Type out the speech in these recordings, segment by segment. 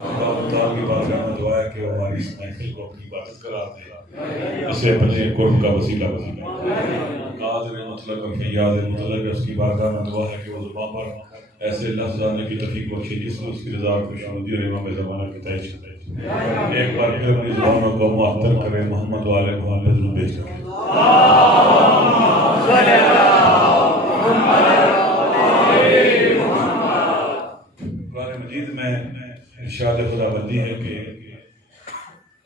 اللہ کی بارگاہ میں دعا ہے کہ وہ ہماری اس محفل کو اپنی عبادت قرار دے، اسے اپنے قرب کا وسیلہ بنائے۔ قادر مطلق اور فیاض مطلق ہے، اس کی بارگاہ میں دعا ہے کہ وہ زبان پر ایسے لفظ آنے کی توفیق بخشے جس میں اس کی رضا اور خوشنودی اور امام زمانہ کی تائید سے ایک بار پھر اپنی زبانوں کو معطر کرے محمد و آل محمد ضرور بھیج سکے۔ قرآن مجید میں ارشاد خدا بندی ہے کہ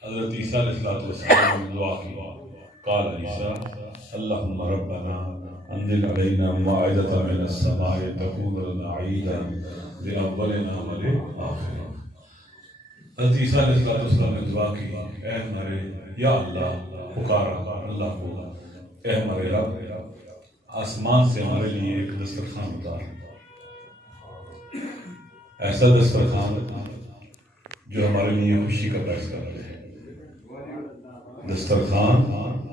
حضرت عیسیٰ علیہ السلام نے دعا کی، قال عیسیٰ اللہم ربنا انزل علینا مائدۃ من السماء تکون لنا عیدا لأولنا ولآخرنا۔ حضرت عیسیٰ علیہ السلام نے دعا کی، اے ہمارے یا اللہ، پکارا اللہ کو، اے ہمارے رب، آسمان سے ہمارے لیے ایک دسترخوان اتار، ایسا دسترخوان جو ہمارے لیے خوشی کا باعث کر دے۔ دسترخوان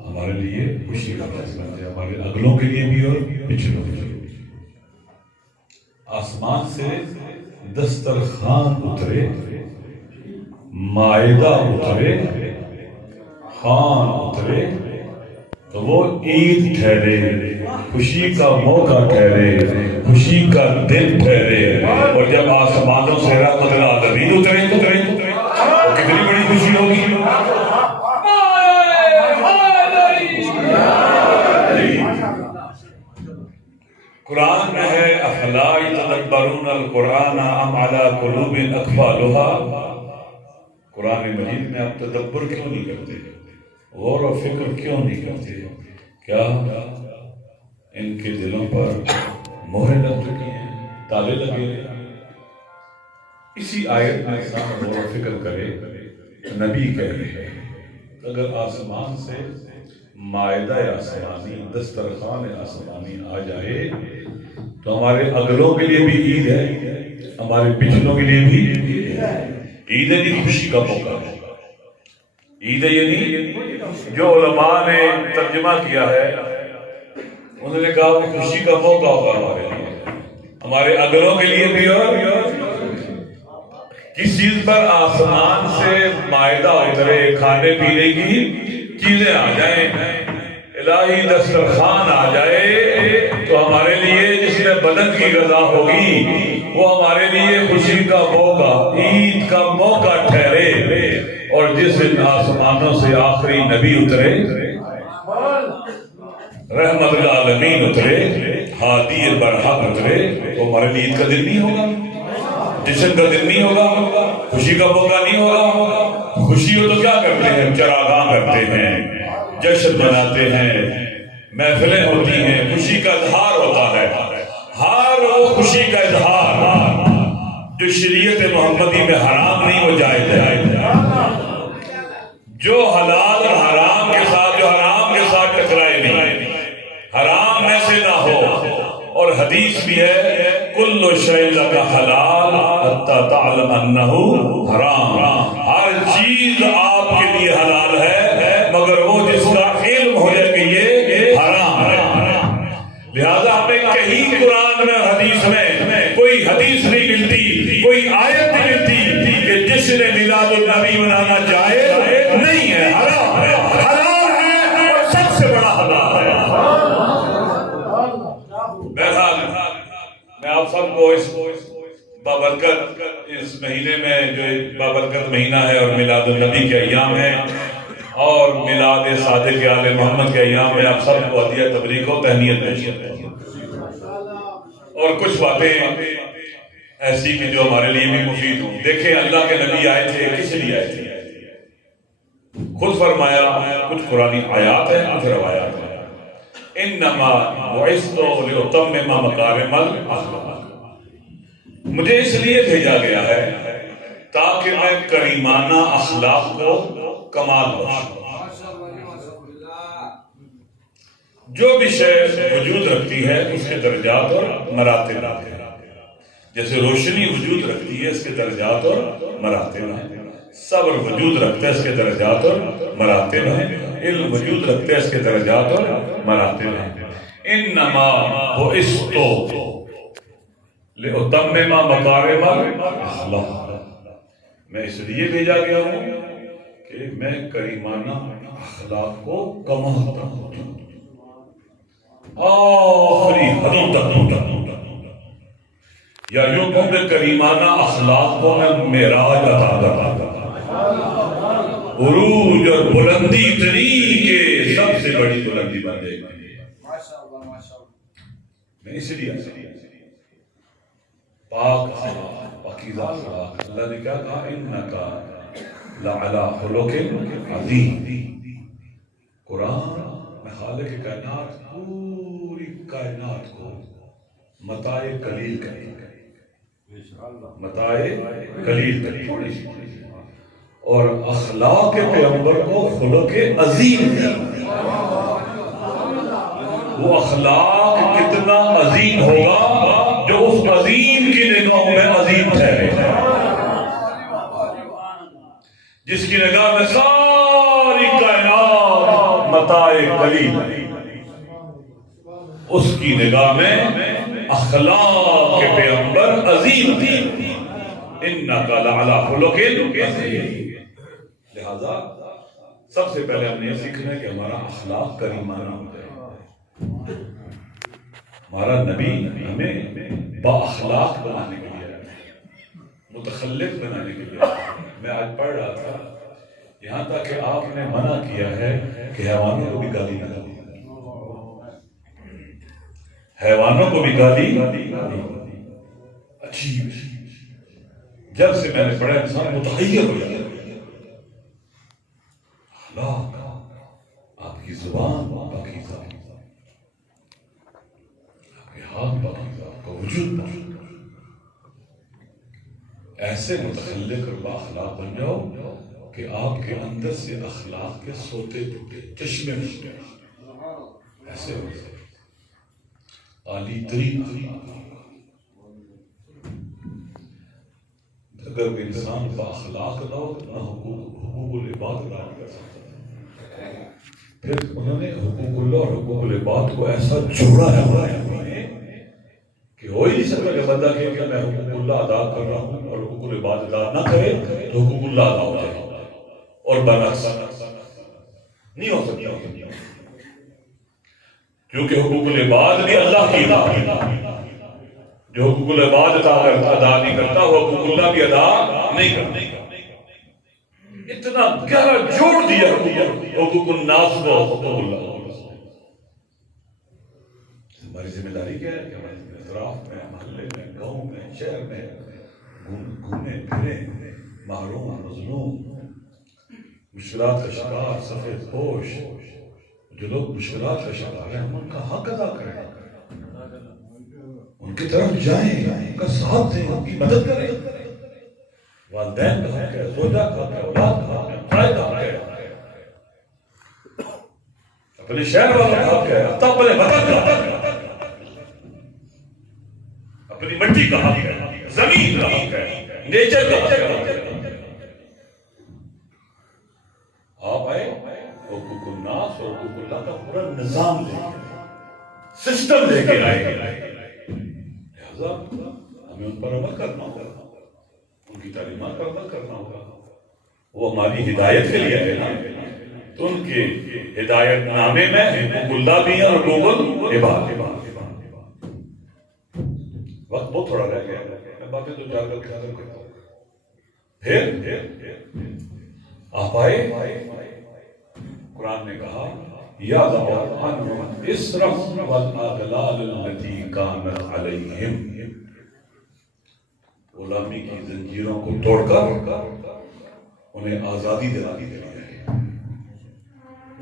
ہمارے لیے خوشی کا باعث کر دے، ہمارے اگلوں کے لیے بھی اور پچھلوں کے لیے بھی۔ آسمان سے دسترخوان اترے، مائدہ اترے، خوان اترے تو وہ عید ٹھہرے، خوشی کا موقع ٹھہرے، خوشی کا دن ٹھہرے۔ اور جب آسمانوں سے رحمت العالمین اترے تو کتنی بڑی خوشی ہوگی۔ قرآن میں ہے افلا یتدبرون القرآن ام علی قلوب اقفالها۔ قرآن مجید میں آپ تدبر کیوں نہیں کرتے، غور و فکر کیوں نہیں کرتے؟ کیا ان کے دلوں پر مہریں لگ چکی ہیں، تالے لگے ہیں؟ اسی آیت میں انسان غور و فکر کرے تو نبی کہہ رہے ہیں اگر آسمان سے مائدہ آسمانی، دسترخوان آسمانی آ جائے تو ہمارے اگلوں کے لیے بھی عید ہے، ہمارے پچھلوں کے لیے بھی عید ہے۔ نہیں، خوشی کا موقع ہے عید ہے، یعنی جو علماء نے ترجمہ کیا ہے انہوں نے کہا کہ خوشی کا موقع ہوگا ہمارے لیے، ہمارے اگلوں کے لیے بھی۔ اور کس چیز پر؟ آسمان سے مائدہ اترے، کھانے پینے کی چیزیں آ جائیں، الہی دسترخوان آ جائے تو ہمارے لیے جس میں بدن کی غذا ہوگی وہ ہمارے لیے خوشی کا موقع، عید کا موقع ٹھہرے۔ اور جس دن آسمانوں سے آخری نبی اترے، رحمت العالمین اترے، ہادی برحق اترے، وہ ہمارے لیے عید کا دن نہیں ہوگا، جشن کا دن نہیں ہوگا، خوشی کا موقع نہیں ہوگا۔ خوشی ہو تو کیا کرتے ہیں؟ چراغاں کرتے ہیں، جشن مناتے ہیں، محفلیں ہوتی ہیں، خوشی کا اظہار ہوتا ہے۔ ہر وہ خوشی کا اظہار جو شریعت محمدی میں حرام نہیں، وہ جائز ہے۔ جو حلال اور حرام کے ساتھ، جو حرام کے ساتھ ٹکرائے نہیں، حرام میں سے نہ ہو۔ اور حدیث بھی ہے کل شیء لک حلال حتی تعلم انہ حرام، ہر چیز آپ کے لیے حلال ہے مگر وہ جس کا علم ہو جائے کہ یہ حرام ہے۔ لہذا ہمیں کہیں قرآن میں حدیث میں کوئی حدیث نہیں ملتی، کوئی آیت نہیں ملتی کہ جس نے میلاد النبی منانا جائز نہیں ہے، حرام ہے، حلال ہے اور سب سے بڑا حلال ہے۔ بہرحال میں آپ سب کو اس بابرکت اس مہینے میں جو بابرکت مہینہ ہے اور میلاد النبی کے ایام ہے اور میلاد صادق آل محمد کے ایام میں آپ سب کو ہدیہ تبریک و تہنیت پیش کرتے ہیں۔ اور کچھ باتیں ایسی کہ جو ہمارے لیے بھی مفید ہوں۔ دیکھیں اللہ کے نبی آئے تھے، کس لیے آئے تھے؟ خود فرمایا، کچھ قرآنی آیات ہیں، کچھ روایات ہیں۔ انما بعثت لاتمم مکارم الاخلاق، مجھے اس لیے بھیجا گیا ہے تاکہ میں کریمانہ اخلاق کو کمال بخشوں۔ جو بھی شے وجود رکھتی ہے اس کے درجات اور مراتب ہیں، جیسے روشنی وجود رکھتی ہے اس کے درجات اور مراتب ہیں، صبر وجود رکھتا ہے اس کے درجات اور مراتب ہیں، علم وجود رکھتا ہے اس کے درجات اور مراتب ہیں۔ انما بعثت لاتمم مکارم الاخلاق، میں اس لیے بھیجا گیا ہوں کہ میں کریمانہ اخلاق کو کماتا ہوں، آخری حدوں تک پہنچاتا ہوں، یا یوں کہوں کہ کریمانہ اخلاق کو میں معراج عطا کرتا ہوں، عروج اور بلندی اتنی کہ سب سے بڑی بلندی بن جائے گی۔ میں اس لیے پاک اخلاق، پاکیزہ اخلاق، اللہ نے کیا کہا؟ انک لعلی خلق عظیم۔ قرآن میں خالق کائنات پوری کائنات کو متاع قلیل کرے، متاع قلیل کرے، اور اخلاق پیغمبر کو خلق عظیم ہے۔ وہ اخلاق کتنا عظیم ہوگا جو اس عظیم کی نگاہوں میں عظیم ٹھہرے، جس کی نگاہ میں ساری کائنات متاع قلیل، اس کی نگاہ میں اخلاق کے پیغمبر عظیم تھی۔ انک لعلی خلق عظیم۔ لہذا سب سے پہلے ہم نے یہ سیکھنا ہے کہ ہمارا اخلاق کریمانہ ہوتا ہے۔ ہمارا نبی ہمیں با اخلاق بنانے کے لیے آیا، متخلق بنانے کے لیے آیا۔ میں آج پڑھ رہا تھا یہاں تک کہ آپ نے منع کیا ہے کہ حیوانوں کو بھی گالی نہ دو، حیوانوں کو بھی گالی۔ عجیب، جب سے میں نے پڑھا انسان متحیر ہو جاتا ہے۔ اخلاق، آپ کی زبان پاکیزہ، آپ کے ہاتھ پاکیزہ، آپ کا وجود پاکیزہ، ایسے متخلق اور با اخلاق بن جاؤ کہ آپ کے اندر سے اخلاق کے سوتے ٹوٹے چشمے نکلے، ایسے ہو جائے عالی ترین اخلاق۔ اگر کوئی انسان با اخلاق نہ ہو نہ حقوق العباد ادا کر سکتا۔ پھر انہوں نے حقوق اللہ اور حقوق العباد کو ایسا جوڑا ہے ہمارے کہ ہو ہی نہیں سکتا کہ بندہ کہ میں حقوق اللہ ادا کر رہا ہوں اور حقوق العباد ادا نہ کرے تو حقوق اللہ ادا ہو جائے، اور برعکس نہیں ہو سکتا، کیونکہ حقوق العباد بھی اللہ کی اطاعت، جو حقوق العباد ادا نہیں کرتا وہ حقوق اللہ بھی ادا نہیں کرتا۔ اتنا گہرا جوڑ دیا حقوق الناس و حقوق اللہ۔ ہماری ذمہ داری کیا ہے کہ ہمارے اطراف میں، محلے میں، گاؤں میں، شہر میں گھومیں پھریں، محروم مظلوم، مشکلات کا شکار، سفید پوش، جو لوگ مشکلات کا شکار ہیں، ہم ان کا حق ادا کریں، ان کی طرف جائیں، ان کا ساتھ دیں، ان کی مدد کریں۔ والدین کا حق ہے، زوجہ کا حق ہے، اولاد کا حق ہے، بھائی کا حق ہے، اپنے شہر والوں کا حق ہے، اپنے وطن کا حق ہے، اپنی مٹی کا حق ہے، زمین کا حق ہے، نیچر کا حق ہے۔ آپ آئے حقوق الناس اور حقوق اللہ کا پورا نظام لے کے، سسٹم لے کے آئے، لہذا ہمیں ان پر عمل کرنا ہوگا، ان کی تعلیمات پر عمل کرنا ہوگا۔ وہ ہماری ہدایت کے لیے آئے نا، تو ان کے ہدایت نامے میں حقوق اللہ بھی ہیں اور حقوق العباد۔ وقت بہت تھوڑا رہ گیا، میں باتیں تو چار کر ختم کرتا ہوں۔ پھر آپ آئے، قرآن نے کہا یَضَعُ عَنْهُمْ إِصْرَهُمْ وَالْأَغْلَالَ الَّتِي كَانَتْ عَلَيْهِمْ۔ غلامی کی زنجیروں کو توڑ کر انہیں آزادی دلانے کے لیے،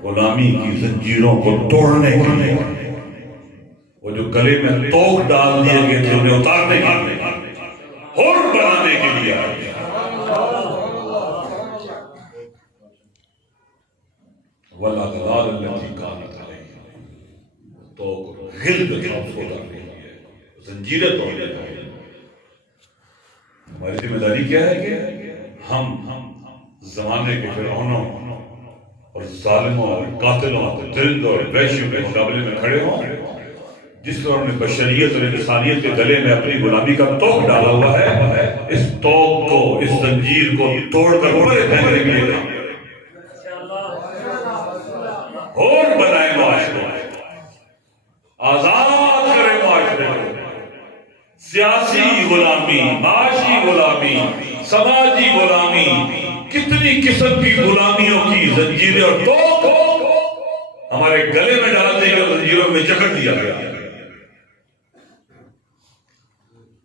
غلامی کی زنجیروں کو توڑنے کے لیے، وہ جو گلے میں توق ڈال دیے گئے تھے انہیں اتارنے کے لیے، حر بنانے کے لیے آئے۔ وَالْأَغْلَالَ الَّتِي كَانَتْ عَلَيْهِمْ، تو غل کا سودا کے لیے زنجیریں توڑنے کے لیے۔ ہماری ذمہ داری کیا ہے کہ ہم زمانے کے فرعونوں اور ظالموں اور قاتلوں اور درندوں اور وحشیوں کے مقابلے میں کھڑے ہوں، جس طرح نے بشریت اور انسانیت کے گلے میں اپنی غلامی کا توق ڈالا ہوا ہے، اس توق کو، اس زنجیر کو توڑ کر بڑے پھیلنے کے لیے اور بنائے معاشرے، آزاد کرے معاشرے کو، سیاسی غلامی، معاشی غلامی، سماجی غلامی، کتنی قسم کی غلامیوں کی زنجیریں اور توق ہمارے گلے میں ڈال دی گئی، زنجیروں میں جکڑ دیا گیا۔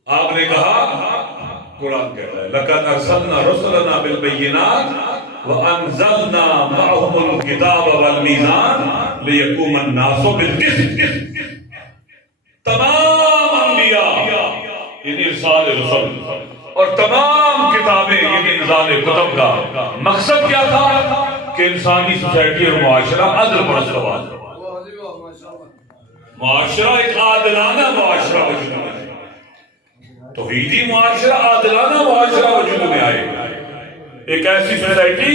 آپ نے کہا، قرآن کہتا ہے لَقَدْ أَرْسَلْنَا رُسُلَنَا بِالْبَيِّنَاتِ وَأَنزَلْنَا مَعَهُمُ الْكِتَابَ وَالْمِيزَانَ لِيَقُومَ النَّاسُ بِالْقِسْطِ۔ تمام انبیاء یعنی ارسال رسول اور تمام کتابیں یعنی انزال کتب کا مقصد کیا تھا کہ انسانی سوسائٹی اور معاشرہ عدل پر استوار ہو، معاشرہ ایک عادلانہ معاشرہ وجود میں آئے، توحیدی معاشرہ عادلانہ معاشرہ وجود میں آئے، ایک ایسی سوسائٹی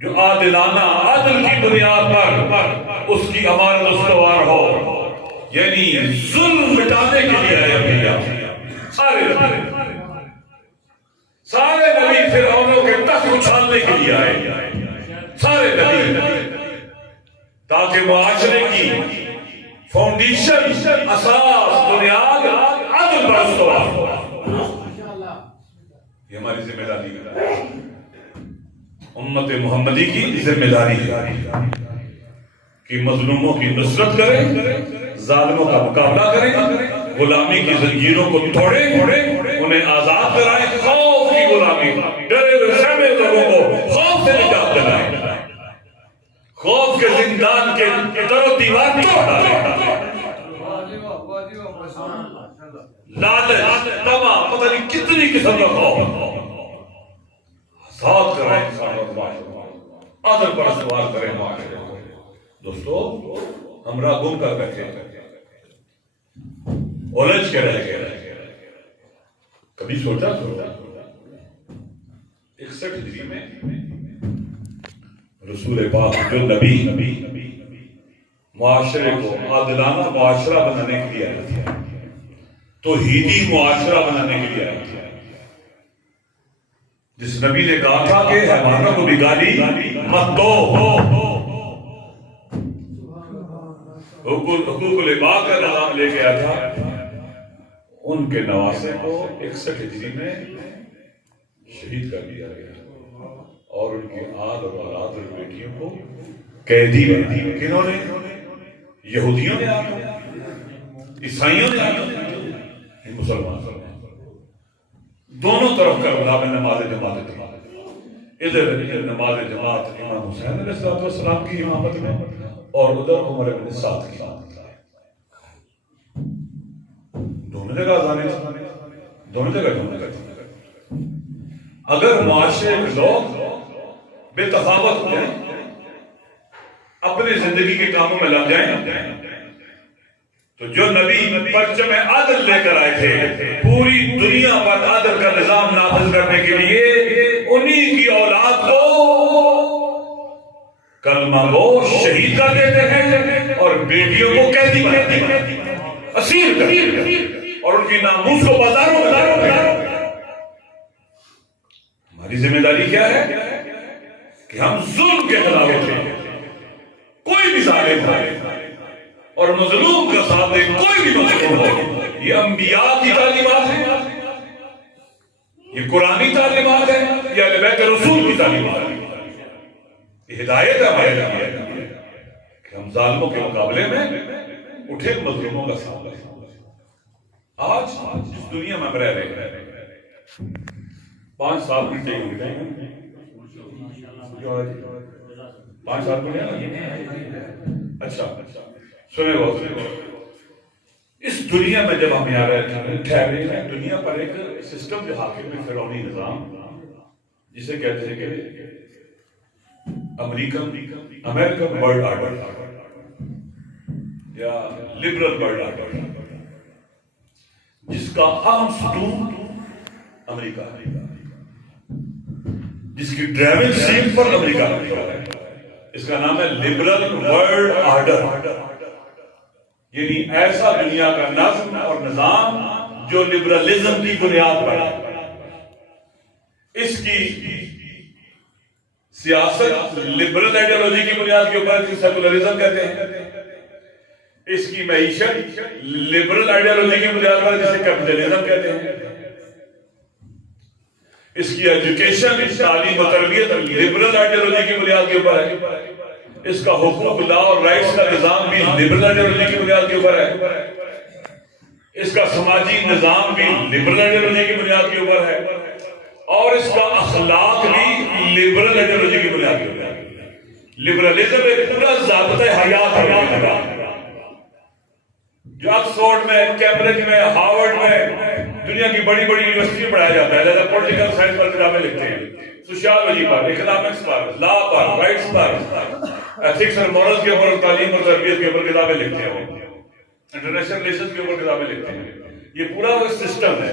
جو عادلانہ عدل کی بنیاد پر اس کی امانت استوار ہو، یعنی ظلم مٹانے کے لیے آئے انبیاء سارے نبی فرعونوں کے تخت اچھالنے کے لیے آئے، سارے نبی، تاکہ معاشرے کی فاؤنڈیشن، اساس، بنیاد عدل پر استوار ہو۔ یہ ہماری ذمہ داری ہے، امت محمدی کی ذمہ داری ہے کہ مظلوموں کی نصرت کریں، ظالموں کا مقابلہ کریں، غلامی کی زنجیروں کو توڑیں، انہیں آزاد کرائیں، خوف کی غلامی، ڈرے ہوئے سہمے لوگوں کو خوف سے نجات دلائیں، خوف کے زندان کے در و دیوار توڑ ڈالیں، لالچ، طمع، پتہ نہیں کتنی قسم کا خوف آزاد کرائیں، عدل پر استوار کریں معاشرے کو۔ دوستو، ہم راہ گم کر بیٹھے، الجھ کے رہ گئے، کبھی سوچا 61 ہجری میں رسول پاک جو نبی معاشرے کو عادلانہ معاشرہ بنانے کے لیے آئے تھے، توحیدی معاشرہ بنانے کے لیے آئے تھے، جس نبی نے کہا تھا کہ حیوانوں کو بھی گالی مت دو، حقوق العباد کا نظام لے کے آیا تھا، ان کے نواسے کو 61 ہجری میں شہید کر دیا گیا اور ان کی آل اور اولاد اور بیٹیوں کو قیدی بنا دیا۔ کنہوں نے؟ یہودیوں نے، عیسائیوں نے، مسلمان، دونوں طرف کربلا میں نماز جماعت تھی، ادھر نماز جماعت امام حسین علیہ السلام کی امامت میں اور ادھر عمر بن سعد کی امامت میں، دونوں جگہ آزانے، دونوں جگہ۔ اگر معاشرے میں لوگ بے تفاوت ہو جائیں، اپنی زندگی کے کاموں میں لگ جائیں، تو جو نبی پرچم عدل لے کر آئے تھے پوری دنیا پر عدل کا نظام نافذ کرنے کے لیے، انہی کی اولاد کو کلمہ گو شہید کر دیتے ہیں اور بیٹیوں کو قیدی بناتے ہیں، اسیر کرتے ہیں اور ان کی ناموس کو بازاروں میں۔ ہماری ذمہ داری کیا ہے کہ ہم ظلم کے خلاف اٹھیں، کوئی بھی ظالم ہو اور مظلوم کا ساتھ دے، کوئی بھی مظلوم ہو۔ یہ انبیاء کی تعلیمات ہیں، یہ قرآنی تعلیمات ہیں، یہ اہل بیت رسول کی تعلیمات ہیں، یہ ہدایت ہے ہمارے لیے کہ ہم ظالموں کے مقابلے میں اٹھے، مظلوموں کا ساتھ دیں۔ آج جس دنیا میں ہم رہ رہے ہیں 5 سال گھنٹے ہوتے ہیں، 5 سال کو نہیں، اچھا سنے بہت، اس دنیا میں جب ہم یہاں ٹھہرے ہیں، دنیا پر ایک سسٹم جو حاکم ہے، فرعونی نظام، جسے کہتے ہیں کہ امریکن ورلڈ آرڈر یا لبرل ورلڈ آرڈر، جس کا اہم ستون امریکہ ہے، جس کی ڈرائیونگ سیٹ پر امریکہ ہے، اس کا نام ہے لبرل ورلڈ آرڈر۔ یعنی ایسا دنیا کا نظم اور نظام جو لبرلزم کی بنیاد پر ہے. اس کی سیاست لبرل آئیڈیالوجی کی بنیاد کے اوپر سیکولرزم کہتے ہیں. اس کی معیشت لبرل آئیڈیالوجی کی بنیاد پر جسے کیپٹلزم کہتے ہیں. اس کی ایجوکیشن تعلیم و تربیت لبرل آئیڈیالوجی کی بنیاد کے اوپر ہے. اس کا حقوق لا اور رائٹس کا نظام بھی لبرل آئیڈیالوجی کی بنیاد کے اوپر ہے. اس کا سماجی نظام بھی لبرل آئیڈیالوجی کی بنیاد کے اوپر ہے. اور اس کا اخلاق بھی لبرل آئیڈیالوجی کی بنیاد کے اوپر ہے. لبرلزم ایک پورا ضابطۂ حیات ہے جو آکسفورڈ میں، کیمبرج میں، ہارورڈ میں، دنیا کی بڑی بڑی یونیورسٹی میں پڑھایا جاتا ہے. لہذا پولیٹیکل سائنس پر کتابیں لکھتے ہیں، سوشیالوجی پر، اکنامکس پر، لا پر، رائٹس پر، ایتھکس اور مورلز کے اوپر، تعلیم اور تربیت کے اوپر کتابیں لکھتے ہیں، انٹرنیشنل ریلیشنز کے اوپر کتابیں لکھتے ہیں. یہ پورا وہ سسٹم ہے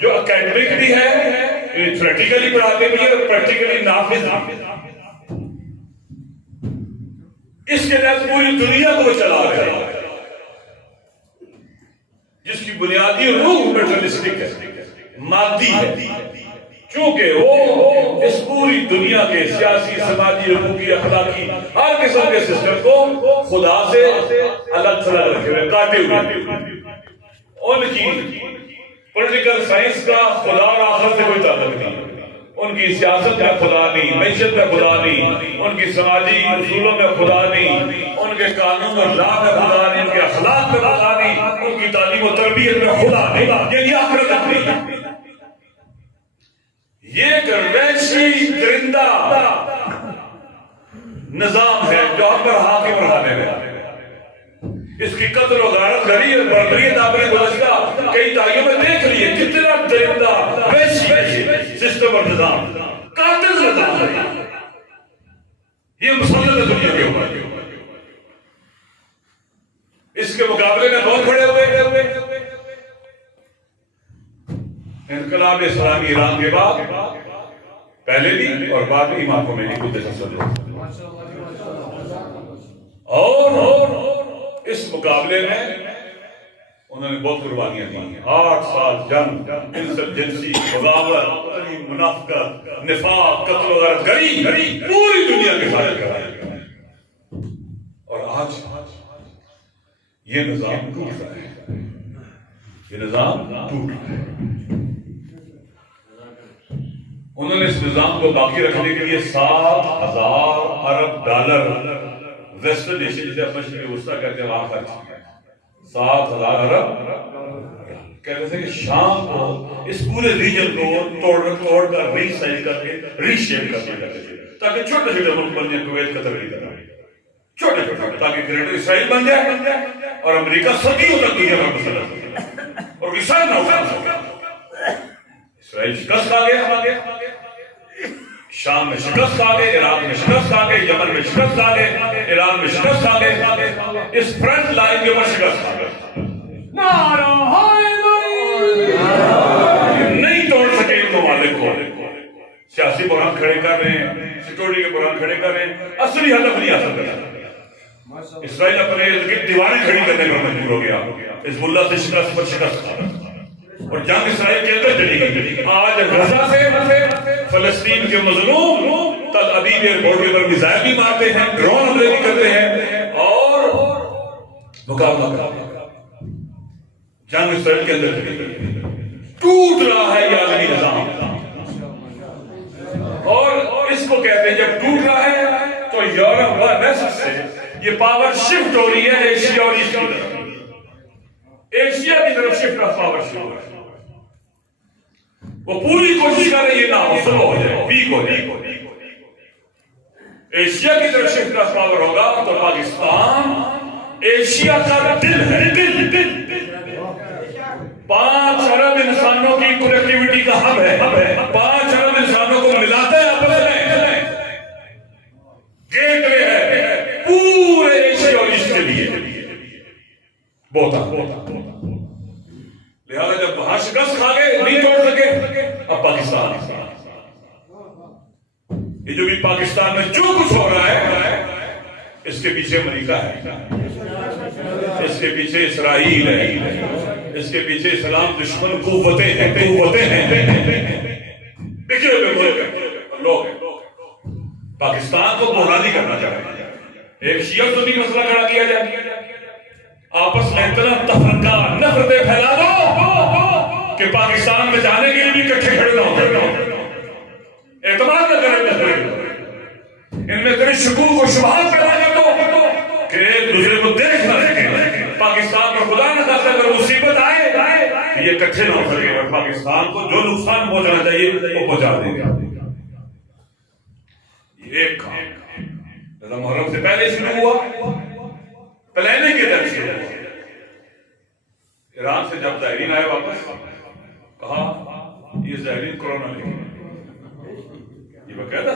جو اکیڈمک بھی ہے، تھیوریٹیکلی پڑھاتے بھی ہے اور پریکٹیکلی نافذ بھی. اس کے تحت پوری دنیا کو چلا رہا ہے جس کی بنیادی روح میٹرلسٹک ہے، مادی ہے. چونکہ وہ اس پوری دنیا کے سیاسی، سماجی، حقوقی، اخلاقی ہر قسم کے سسٹم کو خدا سے الگ تھلگ رکھے ہوئے، کاٹے ہوئے. ان کی پولیٹیکل سائنس کا خدا اور آخرت سے کوئی تعلق نہیں. ان کی سیاست میں خدا نہیں، معیشت میں خدا نہیں، ان کی سماجی اصولوں میں خدا نہیں، ان کے قانون اور لا میں خدا نہیں، ان کے اخلاق میں خدا نہیں، ان کی تعلیم و تربیت میں خدا نہیں. یہ آخرت نہیں. یہ ایک وحشی درندہ نظام ہے جو ہم پر حاکم رہنے میں. اس کی قتل و غارت گری اور بربریت آپ نے گزشتہ کئی دہائیوں میں دیکھ لی ہے. کتنا درندہ وحشی سسٹم اور نظام، قاتل نظام ہے. یہ مسلط ہے دنیا کے اوپر. اس کے مقابلے میں کون کھڑے ہوئے؟ انقلاب اسلامی ایران کے بعد پہلے بھی اور بعد میں امام خمینی قدس سرہ. اور اس مقابلے میں انہوں نے بہت قربانیاں دی ہیں. 8 سال جنگ، انسرجنسی، بغاوت، منافقت، نفاق، قتل و غارت گری پوری دنیا کے ساتھ کرایا. اور آج یہ نظام ٹوٹ رہا ہے. یہ نظام ٹوٹ رہا ہے. انہوں نے اس نظام کو باقی رکھنے کے لیے 7,000 ارب ڈالر ویسٹرن ایشیا جسے مشرق وسطیٰ کہتے ہیں وہاں خرچ کیا. 7,000 ارب کہتے تھے کہ شام کو اس پورے ریجن کو توڑ کر ری سائز کر کے ری شیپ کر دیا جائے تاکہ چھوٹے چھوٹے ملک بن جائیں. کویت قطر کی طرح چھوٹے چھوٹے تاکہ گریٹر اسرائیل بن جائے اور امریکہ صدیوں تک دنیا میں مسلط ہو جائے اور اسرائیل نہ ہو. اسرائیل شکست کھا گیا، شام میں شکست کھا گئے، عراق میں شکست کھا گئے، یمن میں شکست کھا گئے، ایران میں شکست کھا گئے. اس فرنٹ لائن کے اوپر شکست کھا گئے. نہیں توڑ سکے ان ممالک کو. سیاسی بحران کھڑے کر رہے ہیں، سیکورٹی کے بحران کھڑے کر رہے ہیں، اصلی ہدف نہیں حاصل کر رہا. اسرائیل اپنے دیواریں کھڑی کرنے پر مجبور ہو گیا. حزب اللہ سے شکست پر شکست کھا رہا اور جنگ اسرائیل کے اندر چلی گئی. آج غزہ سے فلسطین کے مظلوم تل ابیب ایئرپورٹ کے پر میزائل بھی مارتے ہیں، ڈرون حملے بھی کرتے ہیں اور مقابلہ کرتے ہیں. جنگ اسرائیل کے اندر چلی گئی. ٹوٹ رہا ہے یہ عالمی نظام. اور اس کو کہتے ہیں جب ٹوٹ رہا ہے تو یورپ و ویسٹ سے یہ پاور شفٹ ہو رہی ہے ایشیا اور ایسٹ کی طرف. ایشیا کی طرف شفٹ آف پاور شفٹ ہو رہا ہے. وہ پوری کوشش کر رہے ہیں یہ نہ ہو، سلو ہو جائے، ویک ہو جائے. ایشیا کی طرف شفٹ آف پاور ہوگا تو پاکستان ایشیا کا دل ہے. دل 5 ارب انسانوں کی کنیکٹیوٹی کا ہب ہے. 5 ارب انسانوں کو ملاتا ہے آپس میں. گیٹ وے ہے پورے ایشیا اور ایسٹ کے لیے. بہت لہذا جب وہاں شکست کھا گئے نہیں توڑ سکے، اب پاکستان. یہ جو بھی پاکستان میں جو کچھ ہو رہا ہے اس کے پیچھے امریکہ ہے. اس کے پیچھے اسرائیل ہے، اس کے پیچھے اسلام دشمن قوتیں ہیں، بکھرے ہوئے ملک لوگ ہیں۔ پاکستان کو بحرانی کرنا چاہتے ہیں، ایک شیعہ سنی مسئلہ کھڑا کیا جائے، آپس میں اتنا تفرقہ نفرتیں پھیلا دو کہ پاکستان میں جانے کے لیے بھی اکٹھے کھڑے نہ ہو، اعتماد نہ کریں، ان میں اتنے شکوک و شبہات پیدا کر دو کہ ایک دوسرے کو دیکھ نہ سکیں۔ پاکستان پر خدا نہ خاصا اگر مصیبت آئے یہ اکٹھے نہ ہو سکے اور پاکستان کو جو نقصان پہنچنا چاہیے وہ پہنچا دیں گے۔ یہ ایک کام محرم سے پہلے شروع ہوا، پلاننگ کے درس سے ایران سے جب زائرین آئے واپس، کہا یہ زائرین کورونا لے گئے، یہ باقاعدہ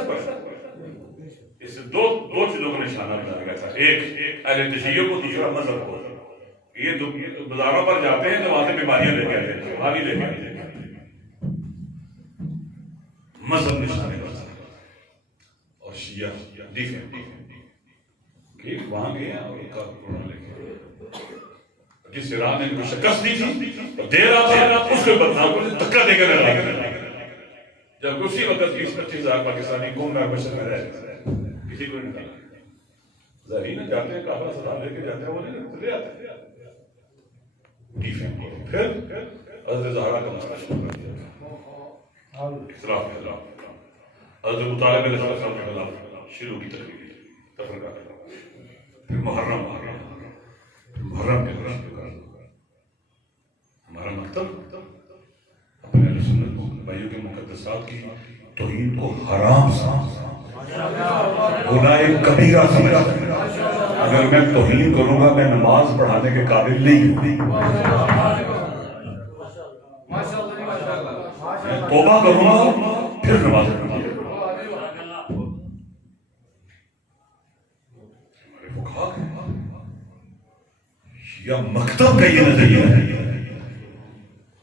اس سے دو چیزوں کو نشانہ بنایا گیا تھا، ایک اہل تشیع کو، دوسرا مذہب کو۔ یہ بازاروں پر جاتے ہیں تو وہاں سے بیماریاں لے کے آتے ہیں، حالی لے کے آتے ہیں، مذہب نشانے کا اور شیعہ کہ وہاں گئے اور ان کا کورونا لے کے جس ایران نے ان کو شکست دی تھی دے رہا تھا، اس کے بدنام کو دھکا دے کر لگا، جب اسی وقت 20-25 پاکستانی گمنار بشر میں رہ کسی کو نہیں ڈالا۔ زائرین جاتے ہیں کعبہ سلام لے کے جاتے ہیں، وہ نہیں لے آتے ہیں، پھر حضرت زہرا کا مسئلہ شروع کر دیا، اختلاف کے خلاف، حضرت ابو طالب علیہ السلام کے خلاف شروع کی تفرقہ، پھر محرم کے خلاف ہمارا مکتب اپنے اہل سنت بھائیوں کے مقدسات کی توہین کو حرام گناہ کبیرہ سمجھتا ہے۔ اگر میں توہین کروں گا میں نماز پڑھانے کے قابل نہیں ہوں، میں توبہ کروں گا پھر نماز پڑھوں گا۔ یا مکتب کا یہ نظریہ ہے،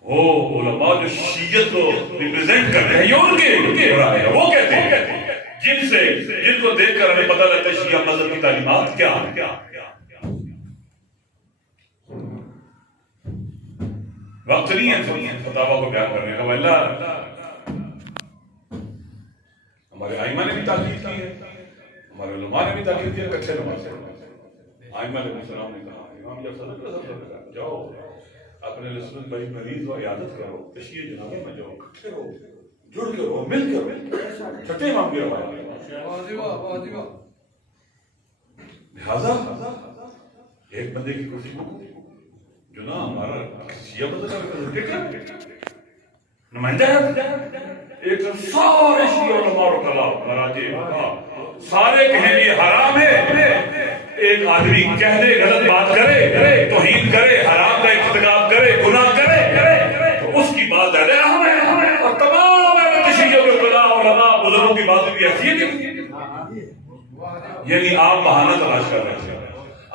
وہ علماء جو شیعت کو ریپرزینٹ کر رہے ہیں، یہ ان کے رائے ہے، وہ کہتے ہیں جن کو دیکھ کر ہمیں پتہ لگتا ہے شیعہ مذہب کی تعلیمات کیا ہے۔ وقت نہیں ہے فتاویٰ کو بیان کرنے کا، اللہ ہمارے ائمہ نے بھی تاکید کی ہے، ہمارے علماء نے بھی تاکید کی ہے، کچھ نماز ائمہ علیہ السلام نے کہا، امام جب صدر نے کہا جاؤ اپنے لسنت بھائی مریض و عیادت کرو، تشیع جنازے میں جاؤ، اکٹھے رہو، جڑ کے رہو، مل کے رہو، چھٹے امام کی روایت ہے۔ لہذا ایک بندے کی کرسی کو جو نا ہمارا شیعہ مذہب کا نمائندہ ہے، ایک سارے شیعہ علماء اور کلام مراجع سارے کہیں یہ حرام ہے، ایک آدمی کہہ دے غلط بات کرے، توہین کرے، حرام کا ارتکاب کرے، گناہ کرے تو اس کی بات زیادہ اہم ہے، اور تمام تشیعوں کے علماء بزرگوں کی بات بھی حیثیت ہے۔ یعنی آپ بہانہ تلاش کر رہے تھے،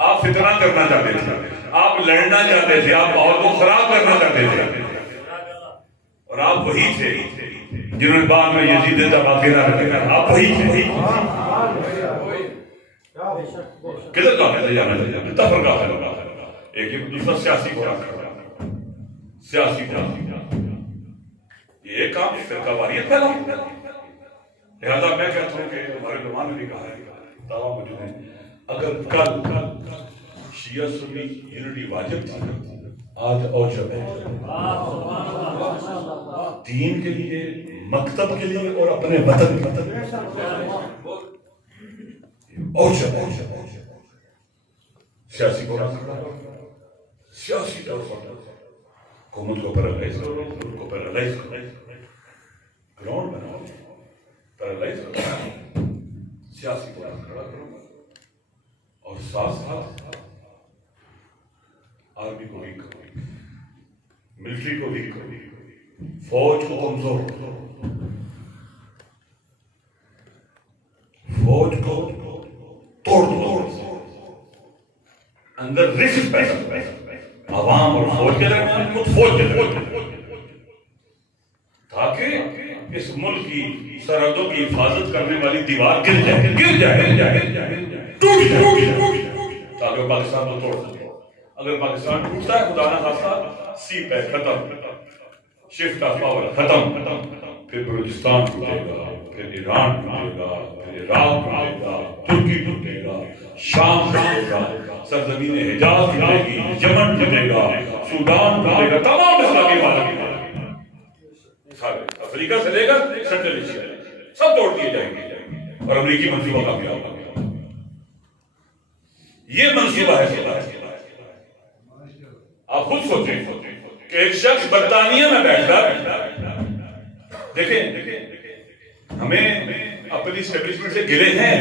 آپ فتنہ کرنا چاہتے تھے، آپ لڑنا چاہتے تھے، آپ ماحول کو خراب کرنا چاہتے تھے، اور آپ وہی تھے جنہوں نے بعد میں یزید تباکرہ رکھا، آپ وہی تھے۔ کدھر کا ہے جانا چاہیے تفرقہ ہے، ایک دوسرا سیاسی کو رکھا، سیاسی یہ ایک کام فرقہ واریت پھیلا۔ لہذا میں کہتا ہوں کہ ہمارے علماء نے بھی کہا ہے، دعویٰ موجود ہے، اگر کل شیعہ سنی یونٹی واجب تھی، آج اوجب ہے، دین کے لیے، مکتب کے لیے اور اپنے وطن کے لیے اوجب ہے۔ سیاسی کو سیاسی طور پر حکومت کو پیرالائز کرو، ان کو پیرالائز کرو، گراؤنڈ بناؤ، پیرالائز کرو، سیاسی کو کھڑا کرو، اور ساتھ ساتھ آرمی کو ویک کرو، ملٹری کو ویک کرو، فوج کو کمزور کرو، فوج کو توڑ دو، اندر رشت پیدا، عوام اور فوج کے درمیان، خود فوج کے درمیان، تاکہ اس ملک کی سرحدوں کی حفاظت کرنے والی دیوار گر جائے، ٹوٹ جائے، تاکہ پاکستان کو توڑ سکے۔ اگر پاکستان ٹوٹتا ہے خدا نہ خاصہ سی پہ ختم، شفٹ آف پاور ختم، پھر بلوچستان ٹوٹے گا، پھر ایران ٹوٹے گا، پھر عراق ٹوٹے گا، ترکی ٹوٹے گا، شام ٹوٹے گا، سرزمین حجاز ٹوٹے گی، یمن ٹوٹے گا، سودان ٹوٹے گا، تمام اسلامی ممالک سارے افریقہ سے لے کر سینٹرل ایشیا سب توڑ دیے جائیں گے اور امریکی منصوبہ کامیاب ہوگا۔ یہ منصوبہ ہے۔ آپ خود سوچیں کہ ایک شخص برطانیہ میں بیٹھ کر دیکھیں، ہمیں اپنی اسٹیبلشمنٹ سے گلے ہیں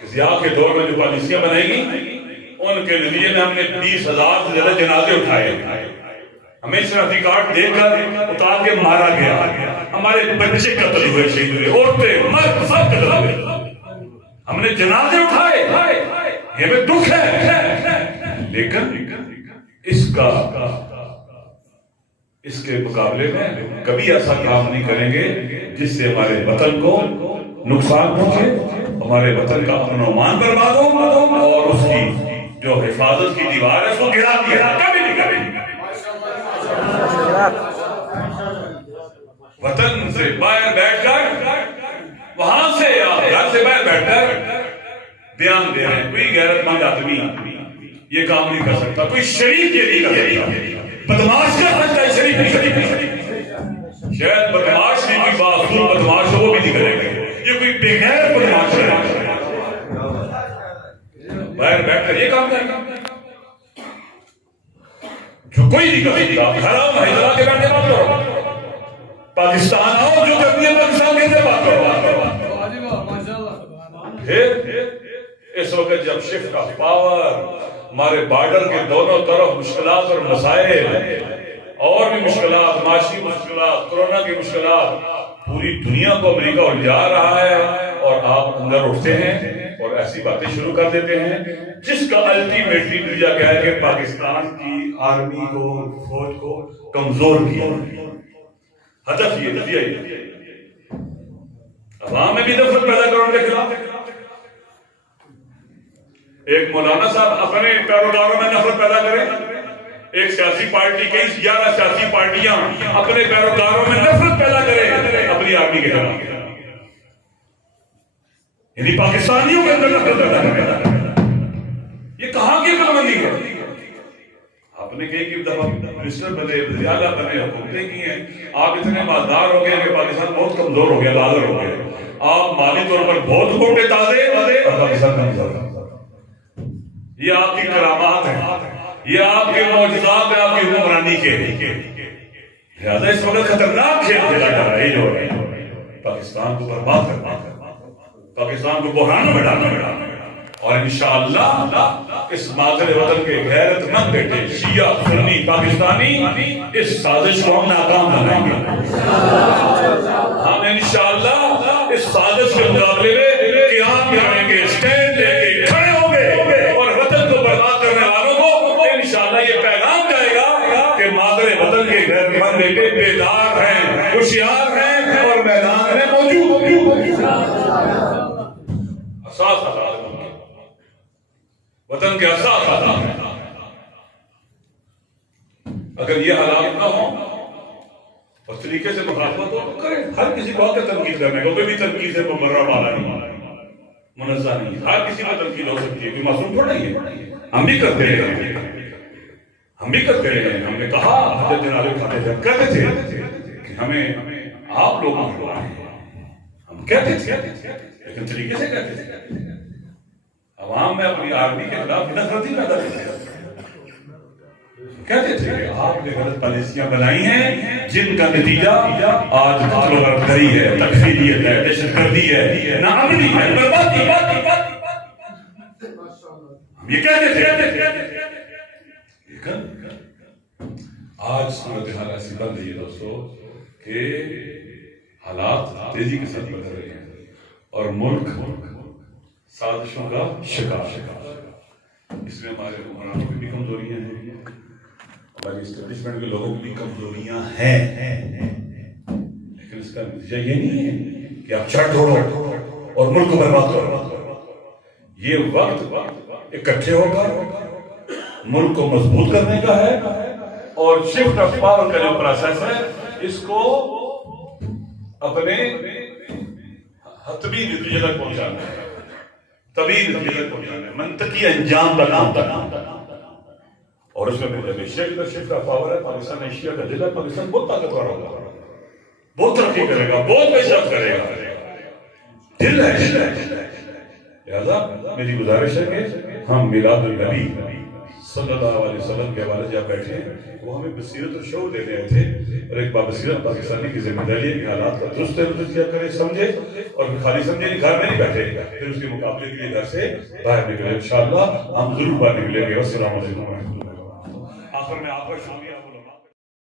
کہ ضیاء کے دور میں جو پالیسیاں بنائی گئی ان کے نتیجے میں ہم نے 20,000 سے زیادہ جنازے اٹھائے، ہمیں شناختی کارڈ دے کر اتار کے مارا گیا، ہمارے بچے قتل ہوئے، شہید ہوئے، عورتیں مرد سب قتل ہوئے، ہم نے جنازے اٹھائے، یہ ہمیں دکھ ہے، لیکن اس کے مقابلے میں کبھی ایسا کام نہیں کریں گے جس سے ہمارے وطن کو نقصان پہنچے، ہمارے وطن کا امن و امان برباد ہو اور اس کی جو حفاظت کی دیوار ہے اس کو گرا دیا، کبھی نہیں کریں گے۔ وطن سے باہر بیٹھ کر وہاں سے یا گھر سے باہر بیٹھ کر بیان دے رہے ہیں، کوئی غیرت مند آدمی یہ کام نہیں کر سکتا، کوئی شریف یہ نہیں کر سکتا، بدماش کر سکتا ہے، شریف نہیں۔ شاید بدماش نہیں، کوئی باخبر بدماش ہو وہ بھی نہیں کرے گا، یہ کوئی بے غیرت بدماش ہے باہر بیٹھ کر یہ کام کرے گا جو کوئی نہیں کر سکتا۔ گھر آؤ حیدرآباد کے بیٹھے بات کرو، پاکستان آؤ جو کرتی ہے پاکستان کے سے بات کرو۔ اس وقت جب شفٹ آف پاور، ہمارے بارڈر کے دونوں طرف مشکلات اور مسائل اور بھی مشکلات، معاشی مشکلات، کرونا کی مشکلات، پوری دنیا کو امریکہ الجھا رہا ہے اور آپ اندر اٹھتے ہیں اور ایسی باتیں شروع کر دیتے ہیں جس کا الٹیمیٹلی نتیجہ کیا ہے کہ پاکستان کی آرمی کو، فوج کو کمزور کیا، ہدف یہ نتیجہ یہ عوام میں بھی نفرت پیدا کرنے کے خلاف۔ ایک مولانا صاحب اپنے پیروکاروں میں نفرت پیدا کریں، ایک سیاسی پارٹی، کئی 11 سیاسی پارٹیاں اپنے پیروکاروں میں نفرت پیدا کریں اپنی آرمی کے خلاف، یعنی پاکستانیوں کے اندر نفرت پیدا کریں، یہ کہاں کی عقلمندی ہے؟ آپ نے کئی دفعہ منسٹر بنے، وزیر اعلیٰ بنے، حکومتیں کی ہیں، آپ اتنے مالدار ہو گئے کہ پاکستان بہت کمزور ہو گیا، لادر ہو گئے، آپ مالی طور پر بہت موٹے تازے اور پاکستان کمزور ہے۔ یہ آپ کی کرامات ہیں، یہ آپ کے معجزات ہیں آپ کی حکمرانی کے، لہذا اس وقت خطرناک کھیل کھیلا جا رہا ہے جو پاکستان کو برباد کرنا، پاکستان کو بحرانوں میں ڈالنا، اور انشاءاللہ اس مادر وطن کے غیرت مند بیٹے شیعہ سنی پاکستانی اس سازش کو ہم ناکام بنائیں گے۔ ہم انشاءاللہ اس سازش کے مقابلے میں قیام کریں گے، اسٹینڈ لیں گے، کھڑے ہوں گے اور وطن کو برباد کرنے والوں کو انشاءاللہ یہ پیغام جائے گا کہ مادر وطن کے غیرت مند بیٹے بیدار ہیں، ہوشیار ہیں اور میدان میں موجود ہیں۔ اساس وطن کے اساس آزاد ہے۔ اگر یہ حالات نہ ہوں اس طریقے سے مخالفت ہو کریں، ہر کسی کو تنقید کرنے کو، کوئی بھی تنقید سے مبرہ والا نہیں، منزہ نہیں، ہر کسی کو تنقید ہو سکتی ہے، کوئی معصوم تھوڑا نہیں ہے، ہم بھی کرتے ہیں، ہم بھی کرتے ہیں۔ ہم نے کہا حضرت جناب کھاتے تھے، کہتے تھے کہ ہمیں آپ لوگوں کو ہم کہتے تھے لیکن طریقے سے کہتے تھے، عوام میں اپنی آرمی کے خلاف نفرتی پیدا کہتے تھے کہ آپ نے غلط پالیسیاں بنائی ہیں جن کا نتیجہ آج قتل و غارت گری ہے، تکفیریت ہے، دہشت گردی ہے، ناامنی ہے، بربادی ہے، یہ کہتے تھے۔ لیکن آج صورتحال ایسی بن رہی ہے دوستو کہ حالات تیزی کے ساتھ بدل رہے ہیں اور ملک سازشوں کا شکار۔ اس میں ہمارے حکمرانوں کی بھی کمزوریاں ہیں، ہماری اسٹیبلشمنٹ کے لوگوں کی بھی کمزوریاں ہیں، لیکن اس کا نتیجہ یہ نہیں ہے کہ آپ چڑھ دوڑو اور ملک کو برباد کرو۔ یہ وقت اکٹھے ہو کر ملک کو مضبوط کرنے کا ہے، اور شفٹ آف پاور کا جو پروسیس ہے اس کو اپنے حتمی نتیجے تک پہنچانا ہے، طبیعی نتیجے تک پہنچانا ہے، منطقی انجام تک، اور اس میں ایشیا کی شفٹ آف پاور ہے۔ پاکستان ایشیا کا دل ہے، پاکستان بہت طاقتور ہوگا، بہت ترقی کرے گا، بہت پیش رفت کرے گا، دل ہے۔ لہذا میری گزارش ہے کہ ہم میلاد النبی صلی اللہ علیہ وسلم کے حوالے جہاں بیٹھے ہیں، وہ ہمیں بصیرت اور شعور دے رہے تھے، اور ایک بابصیرت پاکستانی کی ذمہ داری ہے کہ حالات کا درست تجزیہ کرے، سمجھے، اور پھر خالی سمجھے نہیں، گھر میں نہیں بیٹھے، پھر اس کے مقابلے کے لیے گھر سے باہر نکلے۔ انشاءاللہ ہم ضرور باہر نکلیں گے۔ والسلام علیکم ورحمۃ اللہ۔ آخر میں آپ کا شکریہ۔